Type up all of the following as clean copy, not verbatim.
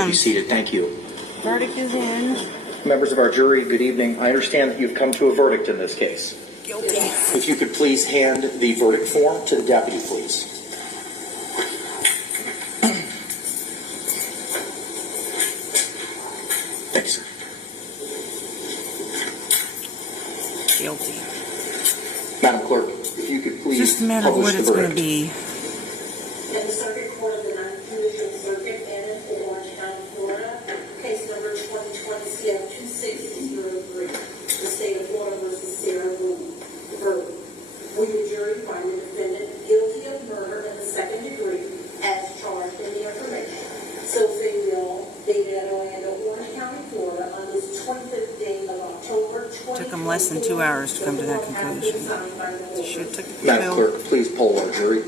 may be seated. Thank you. Verdict is in. Members of our jury, good evening. I understand that you've come to a verdict in this case. Guilty. If you could please hand the verdict form to the deputy, please. Thank you, sir. Guilty. Madam Clerk, if you could please Just a matter of publish what the it's going to verdict. be. In the Circuit Court of the Ninth Judicial Circuit in Orange County, Florida, case number 2020-CF2603, the state of Florida versus Sarah Boone. Verdict. We, the jury, find the defendant guilty of murder in the second degree as charged in the information. So say we all, dated at Orlando, Orange County, Florida, on this 25th day of October 2020. Took them less than 2 hours to come to that conclusion. Should have took the Madam pill. Clerk, please poll our jury.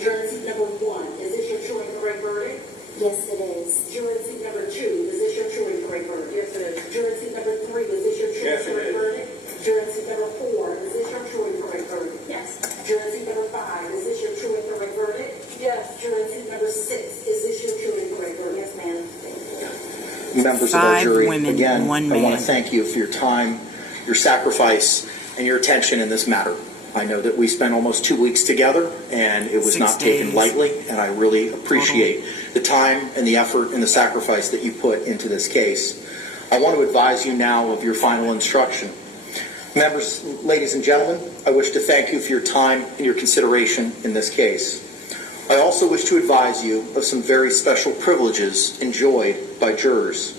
Jury seat number 1, is this your true and correct verdict? Yes, it is. Jury seat number 2, is this your true and correct verdict? Yes, it is. Jury seat number 3, is this your true and correct verdict? Jury seat number 4, is this your true and correct verdict? Yes. Jury seat number 5, is this your true and correct verdict? Yes. Jury seat number 6, is this your true and correct verdict? Yes, ma'am. Members of our 5 jury, women, again, 1 I want man. to thank you for your time, your sacrifice, and your attention in this matter. I know that we spent almost 2 weeks together, and it was 6 not taken days. lightly, and I really appreciate the time and the effort and the sacrifice that you put into this case. I want to advise you now of your final instruction. Members, ladies and gentlemen, I wish to thank you for your time and your consideration in this case. I also wish to advise you of some very special privileges enjoyed by jurors.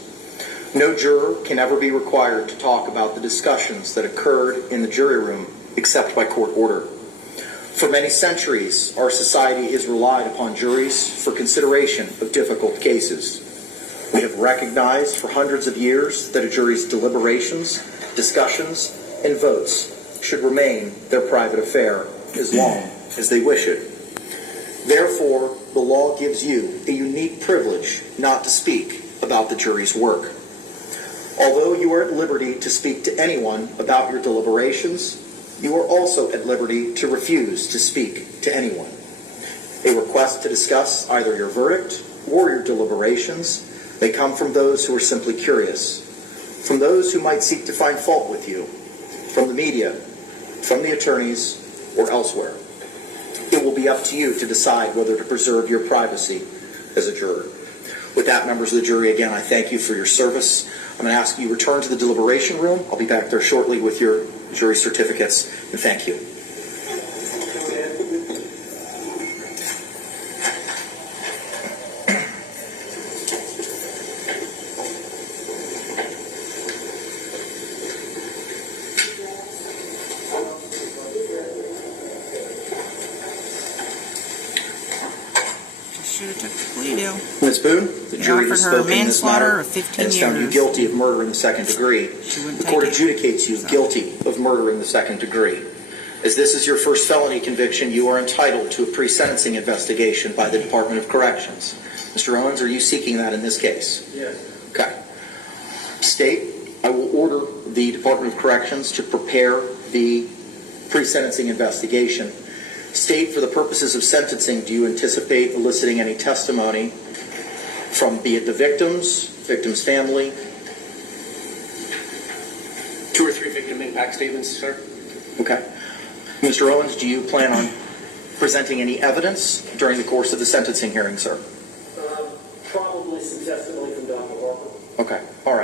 No juror can ever be required to talk about the discussions that occurred in the jury room except by court order. For many centuries, our society has relied upon juries for consideration of difficult cases. We have recognized for hundreds of years that a jury's deliberations, discussions, and votes should remain their private affair as long as they wish it. Therefore, the law gives you a unique privilege not to speak about the jury's work. Although you are at liberty to speak to anyone about your deliberations, you are also at liberty to refuse to speak to anyone. A request to discuss either your verdict or your deliberations may come from those who are simply curious, from those who might seek to find fault with you, from the media, from the attorneys, or elsewhere. It will be up to you to decide whether to preserve your privacy as a juror. With that, members of the jury, again, I thank you for your service. I'm going to ask you to return to the deliberation room. I'll be back there shortly with your jury certificates, and thank you. Should have took the plea deal. Ms. Boone, the They jury offered has her spoken in this manslaughter matter of 15 and has found you years. guilty of murder in the second degree. She wouldn't The take court it. adjudicates you So- guilty of murder in the second degree. As this is your first felony conviction, you are entitled to a pre-sentencing investigation by the Department of Corrections. Mr. Owens, are you seeking that in this case? Yes. Okay. State, I will order the Department of Corrections to prepare the pre-sentencing investigation. State, for the purposes of sentencing, do you anticipate eliciting any testimony from, be it the victim's family? 2 or 3 victim impact statements, sir. Okay. Mr. Owens, do you plan on presenting any evidence during the course of the sentencing hearing, sir? Probably some testimony from Dr. Walker. Okay. All right.